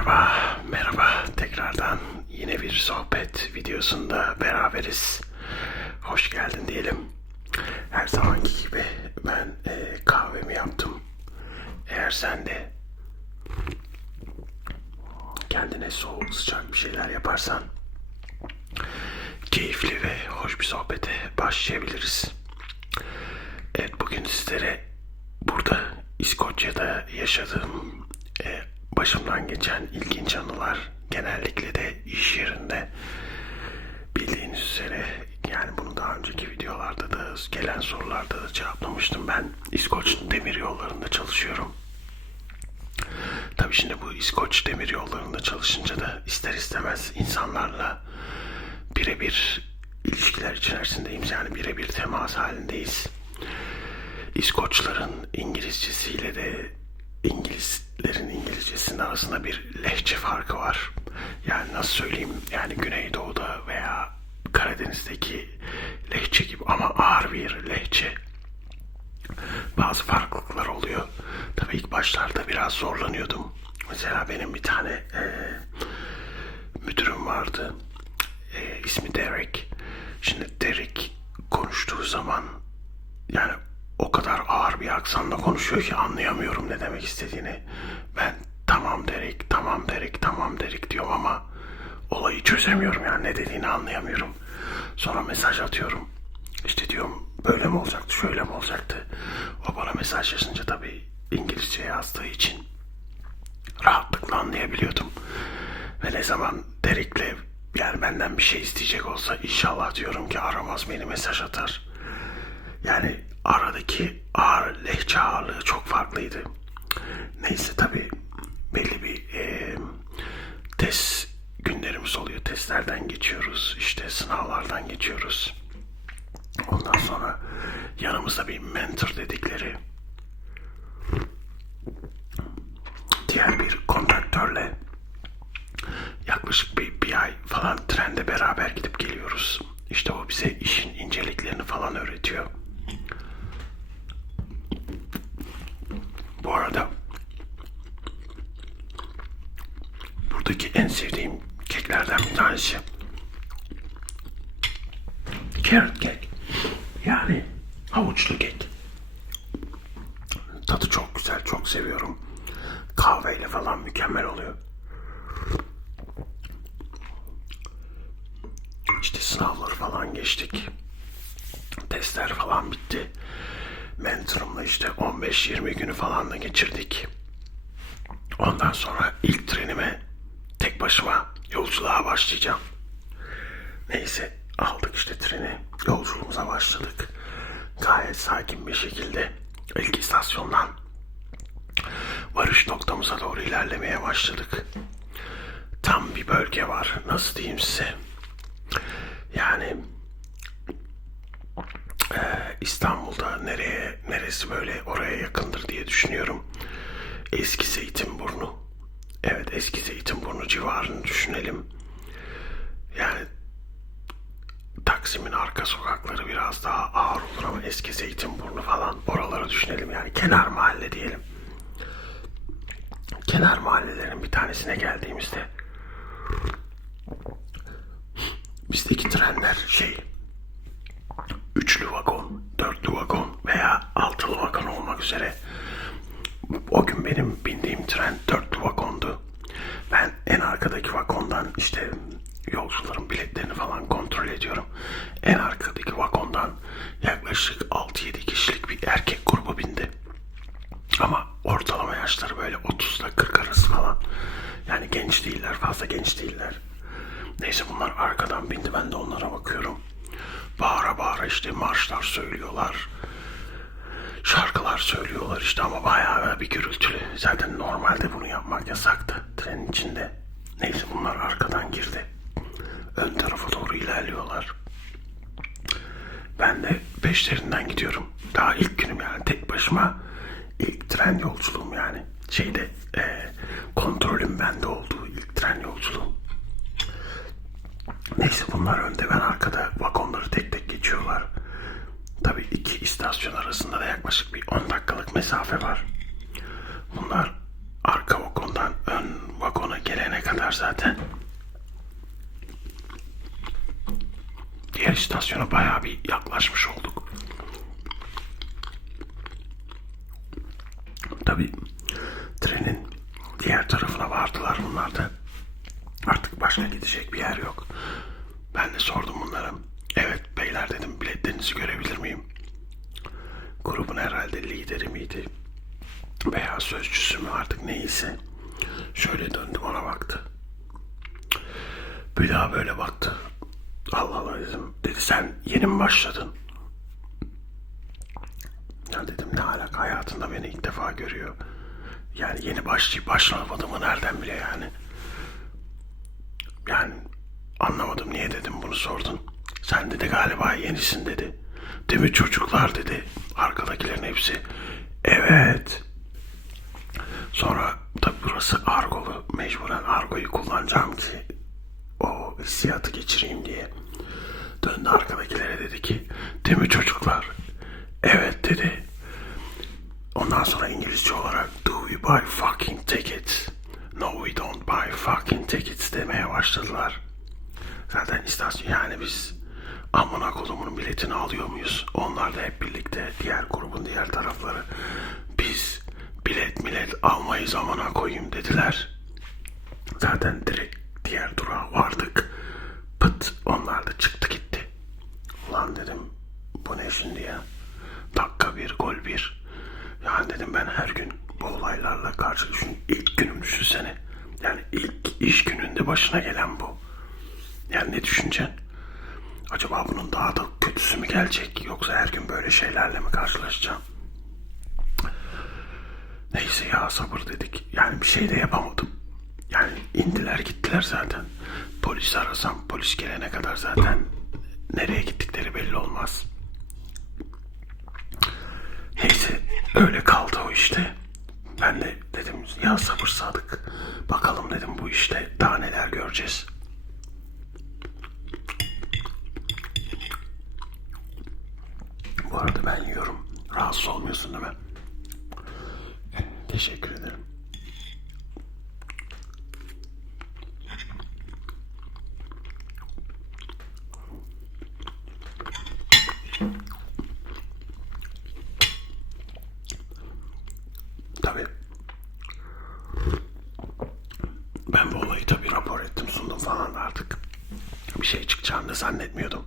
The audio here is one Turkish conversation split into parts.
Merhaba, merhaba. Tekrardan yine bir sohbet videosunda beraberiz. Hoş geldin diyelim. Her zamanki gibi ben e, kahvemi yaptım. Eğer sen de kendine soğuk sıcak bir şeyler yaparsan keyifli ve hoş bir sohbete başlayabiliriz. Evet bugün sizlere burada İskoçya'da yaşadığım e, başımdan geçen ilginç anılar genellikle de iş yerinde bildiğiniz üzere yani bunu daha önceki videolarda da gelen sorularda da cevaplamıştım. Ben İskoç demir yollarında çalışıyorum. Tabii şimdi bu İskoç demir yollarında çalışınca da ister istemez insanlarla birebir ilişkiler içerisindeyiz. Yani birebir temas halindeyiz. İskoçların İngilizcesiyle de İngilizlerin İngilizcesinin arasında bir lehçe farkı var. Yani nasıl söyleyeyim yani Güneydoğu'da veya Karadeniz'deki lehçe gibi ama ağır bir lehçe. Bazı farklılıklar oluyor. Tabii ilk başlarda biraz zorlanıyordum. Mesela benim bir tane e, müdürüm vardı. E, ismi Derek. Şimdi Derek konuştuğu zaman yani o kadar ağır bir aksanla konuşuyor ki anlayamıyorum ne demek istediğini. Ben tamam Derek, tamam Derek, tamam Derek diyorum ama olayı çözemiyorum yani ne dediğini anlayamıyorum. Sonra mesaj atıyorum. İşte diyorum böyle mi olacaktı, şöyle mi olacaktı? O bana mesaj yazınca tabii İngilizce yazdığı için rahatlıkla anlayabiliyordum. Ve ne zaman Derek'le yani benden bir şey isteyecek olsa inşallah diyorum ki aramaz beni mesaj atar. Yani aradaki ağır lehçe ağırlığı çok farklıydı. Neyse tabi belli bir e, test günlerimiz oluyor. Testlerden geçiyoruz. işte sınavlardan geçiyoruz. Ondan sonra yanımızda bir mentor dedikleri diğer bir kontaktörle yaklaşık bir, bir ay falan trende beraber gidip geliyoruz. İşte o bize işin inceliklerini falan öğretiyor. Bu arada buradaki en sevdiğim keklerden bir tanesi carrot cake. Yani havuçlu kek. Tadı çok güzel, çok seviyorum. Kahveyle falan mükemmel oluyor. İşte sınavları falan geçtik. Testler falan bitti. Mentorumla işte 15-20 günü falan da geçirdik. Ondan sonra ilk trenime tek başıma yolculuğa başlayacağım. Neyse aldık işte treni. Yolculuğumuza başladık. Gayet sakin bir şekilde ilk istasyondan varış noktamıza doğru ilerlemeye başladık. Tam bir bölge var. Nasıl diyeyim size? Yani e, İstanbul'da nereye neresi böyle oraya yakındır diye düşünüyorum. Eski Zeytinburnu. Evet eski Zeytinburnu civarını düşünelim. Yani Taksim'in arka sokakları biraz daha ağır olur ama eski Zeytinburnu falan oraları düşünelim yani kenar mahalle diyelim. Kenar mahallelerin bir tanesine geldiğimizde bizdeki trenler şey üçlü vagon, dörtlü vagon veya altılı vagon olmak üzere o gün benim bindiğim tren dörtlü vagondu. Ben en arkadaki vagondan işte yolcuların biletlerini falan kontrol ediyorum. En arkadaki vagondan yaklaşık 6-7 kişilik bir erkek grubu bindi. Ama ortalama yaşları böyle 30 ile 40 arası falan. Yani genç değiller, fazla genç değiller. Neyse bunlar arkadan bindi ben de onlara bakıyorum. Bağıra bağıra işte marşlar söylüyorlar. Şarkılar söylüyorlar işte ama bayağı bir gürültülü. Zaten normalde bunu yapmak yasaktı trenin içinde. Neyse bunlar arkadan girdi. Ön tarafa doğru ilerliyorlar. Ben de peşlerinden gidiyorum. Daha ilk günüm yani tek başıma ilk tren yolculuğum yani. Şeyde e, kontrolüm bende olduğu ilk tren yolculuğum. Neyse bunlar önde ben arkada vagonları tek tek geçiyorlar. Tabii iki istasyon arasında da yaklaşık bir 10 dakikalık mesafe var. Bunlar arka vagondan ön vagona gelen geldiler zaten. Diğer istasyona bayağı bir yaklaşmış olduk. Tabii trenin diğer tarafına vardılar bunlar da. Artık başka gidecek bir yer yok. Ben de sordum bunlara. Beyler dedim biletlerinizi görebilir miyim? Grubun herhalde lideri miydi? Veya sözcüsü mü artık neyse. Şöyle döndüm ona baktı. Bir daha böyle baktı. Allah Allah dedim. Dedi sen yeni mi başladın? Ya dedim ne alaka hayatında beni ilk defa görüyor. Yani yeni başlayıp başlamadığımı nereden bile yani. Yani anlamadım niye dedim bunu sordun. Sen dedi galiba yenisin dedi. Değil mi çocuklar dedi. Arkadakilerin hepsi. Evet. Sonra tabi burası argolu. Mecburen argoyu kullanacağım ki o hissiyatı geçireyim diye. Döndü arkadakilere dedi ki değil mi çocuklar? Evet dedi. Ondan sonra İngilizce olarak do we buy fucking tickets? No we don't buy fucking tickets demeye başladılar. Zaten istasyon yani biz amına kolumun biletini alıyor muyuz? Onlar da hep birlikte diğer grubun diğer tarafları. Biz bilet millet almayız amına koyayım dediler. Zaten direkt diğer durağa vardık. Pıt onlar da çıktı gitti. Ulan dedim bu ne şimdi ya? Dakika bir gol bir. Yani dedim ben her gün bu olaylarla karşılaşıyorum. İlk günüm düşünsene. Yani ilk iş gününde başına gelen bu. Yani ne düşüneceksin? Acaba bunun daha da kötüsü mü gelecek? Yoksa her gün böyle şeylerle mi karşılaşacağım? Neyse ya sabır dedik. Yani bir şey de yapamadım. Yani indiler gittiler zaten. Polis arasam polis gelene kadar zaten nereye gittikleri belli olmaz. Neyse öyle kaldı o işte. Ben de dedim ya sabır sadık. Bakalım dedim bu işte daha neler göreceğiz. Bu arada ben yiyorum. Olmuyorsun değil mi? Teşekkür ederim. Tabii. Ben bu olayı tabii rapor ettim, sundum falan artık. Bir şey çıkacağını zannetmiyordum.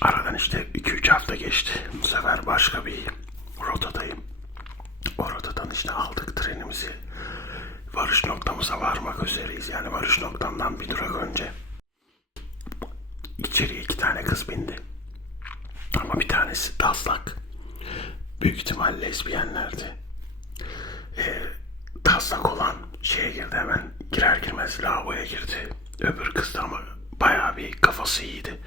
Aradan işte 2-3 hafta geçti. Bu sefer başka bir rotadayım. O rotadan işte aldık trenimizi. Varış noktamıza varmak üzereyiz. Yani varış noktamdan bir durak önce. İçeriye iki tane kız bindi. Ama bir tanesi taslak. Büyük ihtimal lezbiyenlerdi. Ee, taslak olan şeye girdi hemen. Girer girmez lavaboya girdi. Öbür kız da ama bayağı bir kafası iyiydi.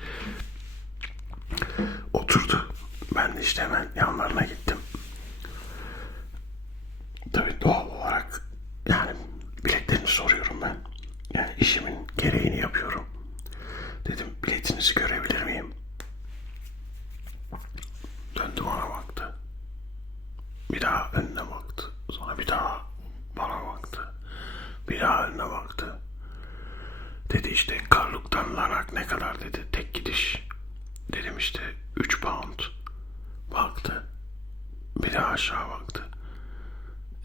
Oturdu. Ben de işte hemen yanlarına gittim. Tabii doğal olarak yani biletlerini soruyorum ben. Yani işimin gereğini yapıyorum. Dedim biletinizi görebilir miyim? Döndü bana baktı. Bir daha önüne baktı. Sonra bir daha bana baktı. Bir daha önüne baktı. Dedi işte Karluk'tan Lanak ne kadar dedi tek gidiş. Dedim işte 3 pound. Baktı. Bir daha aşağı baktı.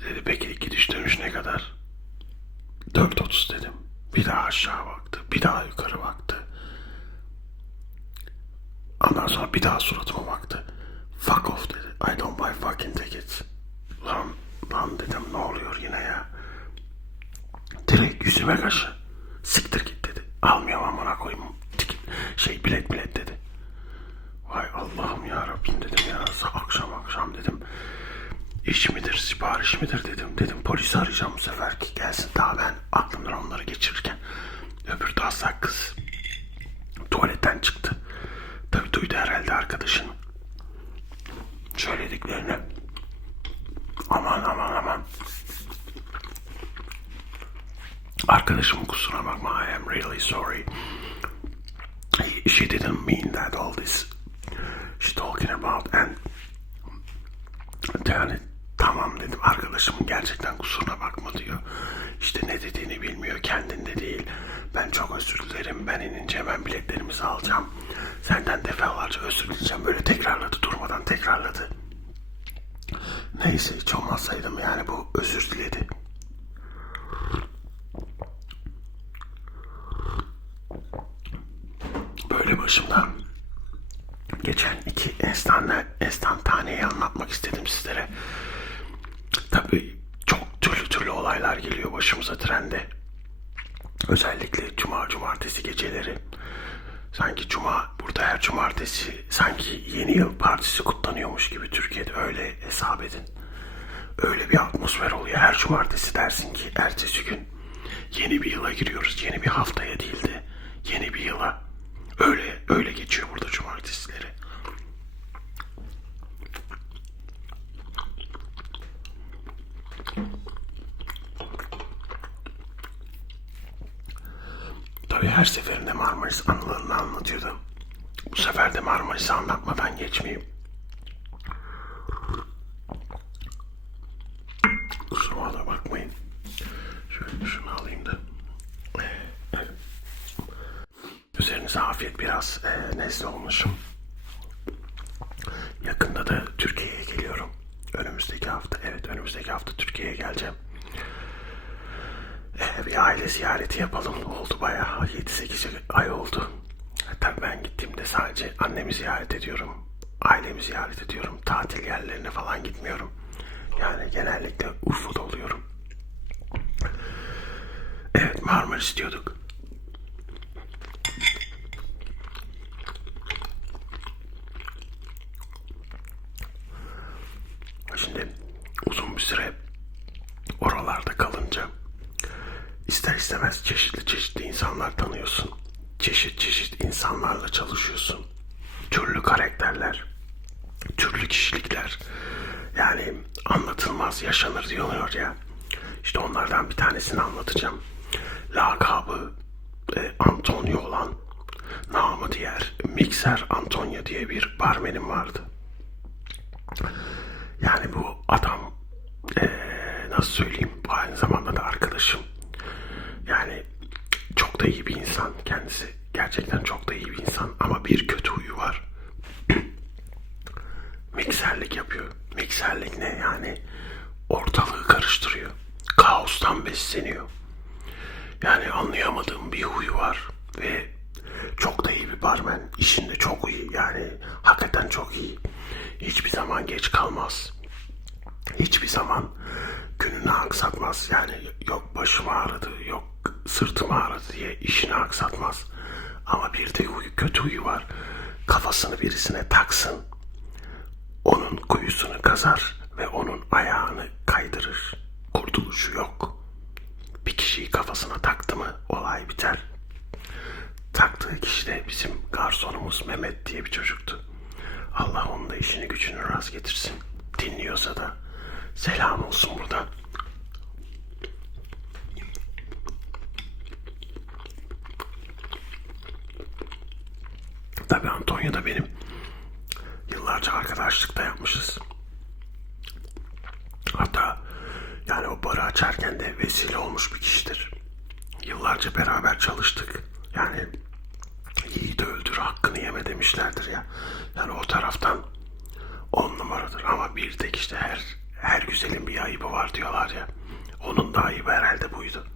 Dedi peki gidiş dönüş ne kadar? 4.30 dedim. Bir daha aşağı baktı. Bir daha yukarı baktı. Ondan sonra bir daha suratıma baktı. Fuck off dedi. I don't buy fucking tickets. Lan, lan dedim ne oluyor yine ya. Direkt yüzüme karşı. Siktir git dedi. Almıyorum amına koyayım. Ticket, şey bilet bilet dedi. Vay Allah'ım ya Rabbim dedim ya. Akşam akşam dedim. İş midir, sipariş midir dedim. Dedim polisi arayacağım bu sefer ki gelsin. Daha ben aklımdan onları geçirirken. Öbür taslak kız tuvaletten çıktı. Tabi duydu herhalde arkadaşın. Söylediklerini. Aman aman aman. Arkadaşım kusura bakma I am really sorry. She didn't mean that all this she's talking about and yani tamam dedim arkadaşımın gerçekten kusuruna bakma diyor. İşte ne dediğini bilmiyor kendinde değil. Ben çok özür dilerim ben inince hemen biletlerimizi alacağım. Senden defalarca özür dileyeceğim böyle tekrarladı durmadan tekrarladı. Neyse hiç olmazsaydım yani bu özür diledi. Böyle başımdan geçen iki enstantane, enstantaneyi anlatmak istedim sizlere. Tabii çok türlü türlü olaylar geliyor başımıza trende. Özellikle cuma cumartesi geceleri. Sanki cuma burada her cumartesi sanki yeni yıl partisi kutlanıyormuş gibi Türkiye'de öyle hesap edin. Öyle bir atmosfer oluyor. Her cumartesi dersin ki ertesi gün yeni bir yıla giriyoruz. Yeni bir haftaya değil de yeni bir yıla. Öyle öyle geçiyor burada cumartesileri. Tabii her seferinde Marmaris anılarını anlatıyordu. Bu sefer de Marmaris'i anlatmadan geçmeyeyim. Kusuruma da bakmayın. Şöyle şunu alayım da. Üzerinize afiyet biraz e, nezle olmuşum. Yakında da Türkiye'ye geliyorum. Önümüzdeki hafta, evet önümüzdeki hafta Türkiye'ye geleceğim. E, bir aile ziyareti yapalım. Oldu bayağı 7-8 ay oldu. Tabii ben gittiğimde sadece annemi ziyaret ediyorum. Ailemi ziyaret ediyorum. Tatil yerlerine falan gitmiyorum. Yani genellikle Urfa'da oluyorum. Evet Marmaris diyorduk. Şimdi uzun bir süre oralarda kalınca ister istemez çeşitli çeşitli insanlar tanıyorsun. Çeşit çeşit insanlarla çalışıyorsun. Türlü karakterler, türlü kişilikler. Yani anlatılmaz yaşanır diyorlar ya. İşte onlardan bir tanesini anlatacağım. Lakabı e, Antonio olan namı diğer Mikser Antonio diye bir barmenim vardı. Yani bu adam eee, nasıl söyleyeyim aynı zamanda da arkadaşım. Yani çok da iyi bir insan kendisi. Gerçekten çok da iyi bir insan ama bir kötü huyu var. Mikserlik yapıyor. Mikserlik ne yani? Ortalığı karıştırıyor. Kaostan besleniyor. Yani anlayamadığım bir huyu var ve çok da iyi bir barmen. İşinde çok iyi yani hakikaten çok iyi. Hiçbir zaman geç kalmaz. Hiçbir zaman gününü aksatmaz. Yani yok başım ağrıdı, yok sırtım ağrıdı diye işini aksatmaz. Ama bir de huyu, kötü huyu var. Kafasını birisine taksın. Onun kuyusunu kazar ve onun ayağını kaydırır. Kurtuluşu yok. Bir kişiyi kafasına taktı mı olay biter. Taktığı kişi de bizim garsonumuz Mehmet diye bir çocuktu. Allah onun da işini gücünü rast getirsin. Dinliyorsa da selam olsun buradan. Tabii Antonio da benim yıllarca arkadaşlıkta yapmışız. Hatta yani o barı açarken de vesile olmuş bir kişidir. Yıllarca beraber çalıştık. Yani yiğidi öldür hakkını yeme demişlerdir ya. Yani o taraftan on numaradır ama bir tek işte her her güzelin bir ayıbı var diyorlar ya. Onun da ayıbı herhalde buydu.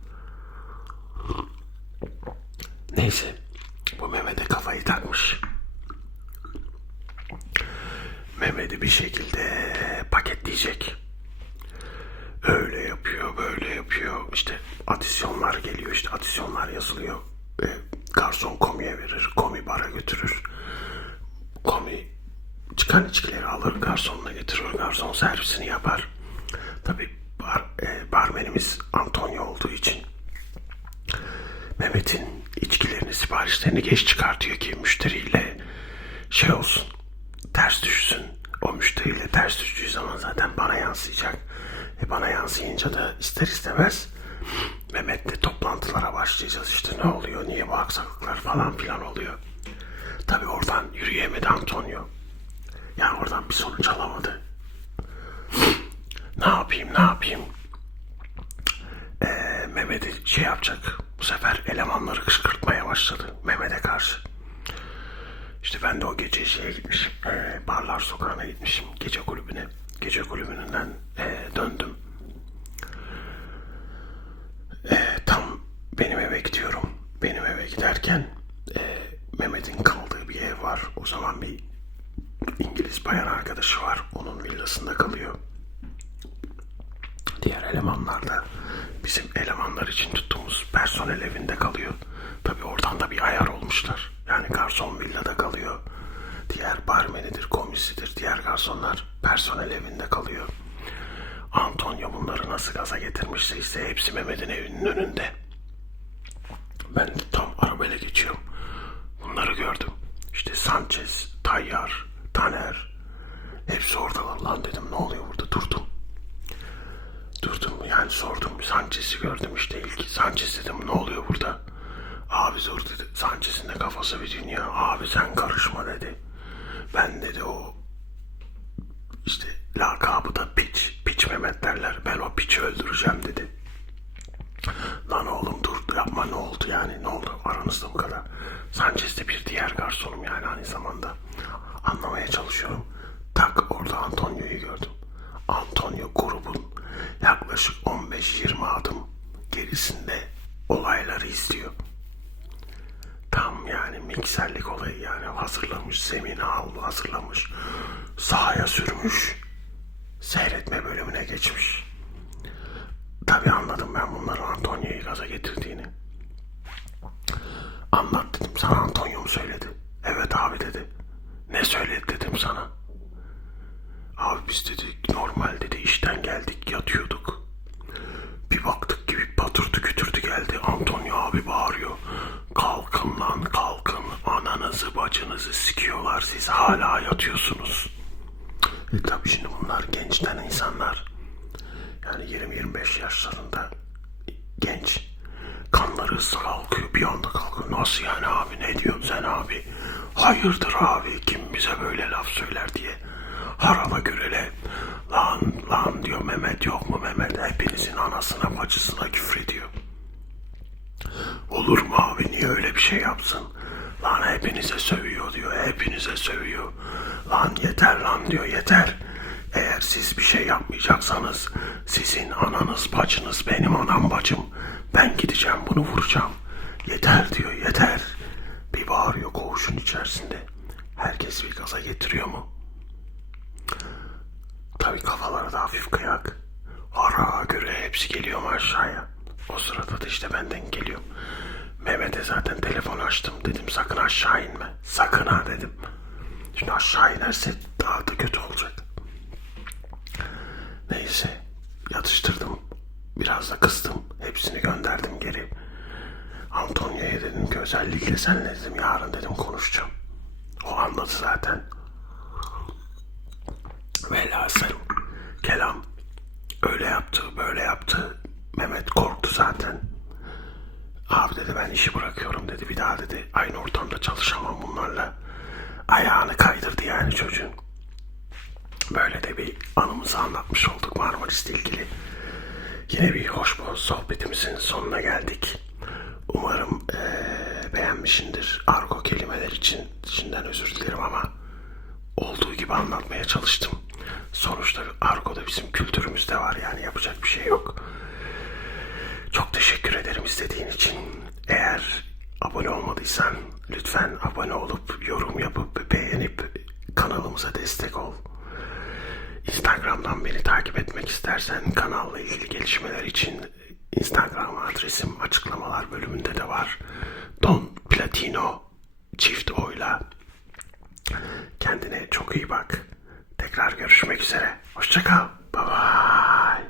Neyse bu Mehmet'e kafayı takmış. Mehmet'i bir şekilde paketleyecek. Öyle yapıyor, böyle yapıyor. İşte adisyonlar geliyor, işte adisyonlar yazılıyor. E, garson komiye verir, komi bara götürür. Komi çıkan içkileri alır, garsonuna götürür, garson servisini yapar. Tabi bar, e, barmenimiz Antonio olduğu için Mehmet'in içkilerini, siparişlerini geç çıkartıyor ki müşteriyle şey olsun, ters düşsün o müşteriyle ters düştüğü zaman zaten bana yansıyacak. E bana yansıyınca da ister istemez Mehmet'le toplantılara başlayacağız işte ne oluyor niye bu aksaklıklar falan filan oluyor. Tabi oradan yürüyemedi Antonio. Yani oradan bir sonuç alamadı. ne yapayım ne yapayım. Ee, Mehmet'i şey yapacak. Bu sefer elemanları kışkırtmaya başladı Mehmet'e karşı. İşte ben de o gece şeye gitmişim. E, Barlar Sokağı'na gitmişim. Gece kulübüne. Gece kulübünden e, döndüm. E, tam benim eve gidiyorum. Benim eve giderken e, Mehmet'in kaldığı bir ev var. O zaman bir İngiliz bayan arkadaşı var. Onun villasında kalıyor. Diğer elemanlar da bizim elemanlar için tuttuğumuz personel evinde kalıyor. Tabi oradan da bir ayar olmuşlar. Yani garson villada kalıyor. Diğer barmenidir, komisidir, diğer garsonlar personel evinde kalıyor. Antonio bunları nasıl gaza getirmişse ise hepsi Mehmet'in evinin önünde. Ben tam arabayla geçiyorum. Bunları gördüm. İşte Sanchez, Tayyar, Taner. Hepsi oradalar. Lan dedim ne oluyor burada durdum. Durdum yani sordum. Sanchez'i gördüm işte ilk. Sanchez dedim ne oluyor burada? Abi zor dedi. Sanchez'in de kafası bir dünya. Abi sen karışma dedi. Ben dedi o işte lakabı da piç. Piç Mehmet derler. Ben o piçi öldüreceğim dedi. Lan oğlum dur yapma ne oldu yani ne oldu aranızda bu kadar. Sanchez de bir diğer garsonum yani aynı zamanda. Anlamaya çalışıyorum. Tak orada Antonio'yu gördüm. Antonio grubun yaklaşık 15-20 adım gerisinde olayları izliyor. Tam yani mikserlik olayı yani hazırlamış, zemini aldı hazırlamış. Sahaya sürmüş. Seyretme bölümüne geçmiş. Tabii anladım ben bunların Antonio'yu gaza getirdiğini. Anlat dedim sana Antonio mu söyledi? Evet abi dedi. Ne söyledi dedim sana. Abi biz dedik normal dedi işten geldik yatıyorduk. Bir baktık ki bir patırtı kütürdü geldi. Antonio abi bağırıyor. Kalkın lan kalkın. Ananızı bacınızı sikiyorlar siz hala yatıyorsunuz. E tabi şimdi bunlar gençten insanlar. Yani 20-25 yaşlarında genç. Kanları hızlı kalkıyor. Bir anda kalkıyor. Nasıl yani abi ne diyorsun sen abi? Hayırdır abi kim bize böyle laf söyler diye. Harala gürele. Lan lan diyor Mehmet yok mu Mehmet? Hepinizin anasına bacısına küfrediyor. Olur mu abi niye öyle bir şey yapsın? Lan hepinize sövüyor diyor. Hepinize sövüyor. Lan yeter lan diyor yeter. Eğer siz bir şey yapmayacaksanız sizin ananız bacınız benim anam bacım. Ben gideceğim bunu vuracağım. Yeter diyor yeter. Bir bağırıyor koğuşun içerisinde. Herkes bir gaza getiriyor mu? Tabii kafaları da hafif kıyak. Ara göre hepsi geliyor aşağıya. O sırada da işte benden geliyor. Mehmet'e zaten telefon açtım. Dedim sakın aşağı inme. Sakın ha dedim. Şimdi aşağı inerse daha da kötü olacak. Neyse yatıştırdım. Biraz da kızdım. Hepsini gönderdim geri. Antonio'ya dedim ki özellikle senle dedim yarın dedim konuşacağım. O anladı zaten. Velhasıl kelam öyle yaptı böyle yaptı. Mehmet korktu zaten. Abi dedi ben işi bırakıyorum dedi. Bir daha dedi aynı ortamda çalışamam bunlarla. Ayağını kaydırdı yani çocuğun. Böyle de bir anımızı anlatmış olduk Marmaris'le ilgili. Yine bir hoş bu sohbetimizin sonuna geldik. Umarım eee beğenmişsindir. Argo kelimeler için içinden özür dilerim ama olduğu gibi anlatmaya çalıştım. Sonuçta argoda bizim kültürümüzde var yani yapacak bir şey yok. Çok teşekkür ederim izlediğin için. Eğer abone olmadıysan lütfen abone olup yorum yapıp beğenip kanalımıza destek ol. Instagram'dan beni takip etmek istersen kanalla ilgili gelişmeler için Instagram adresim açıklamalar bölümünde de var. Don Platino çift oyla. Kendine çok iyi bak. Tekrar görüşmek üzere. Hoşçakal. Bye bye.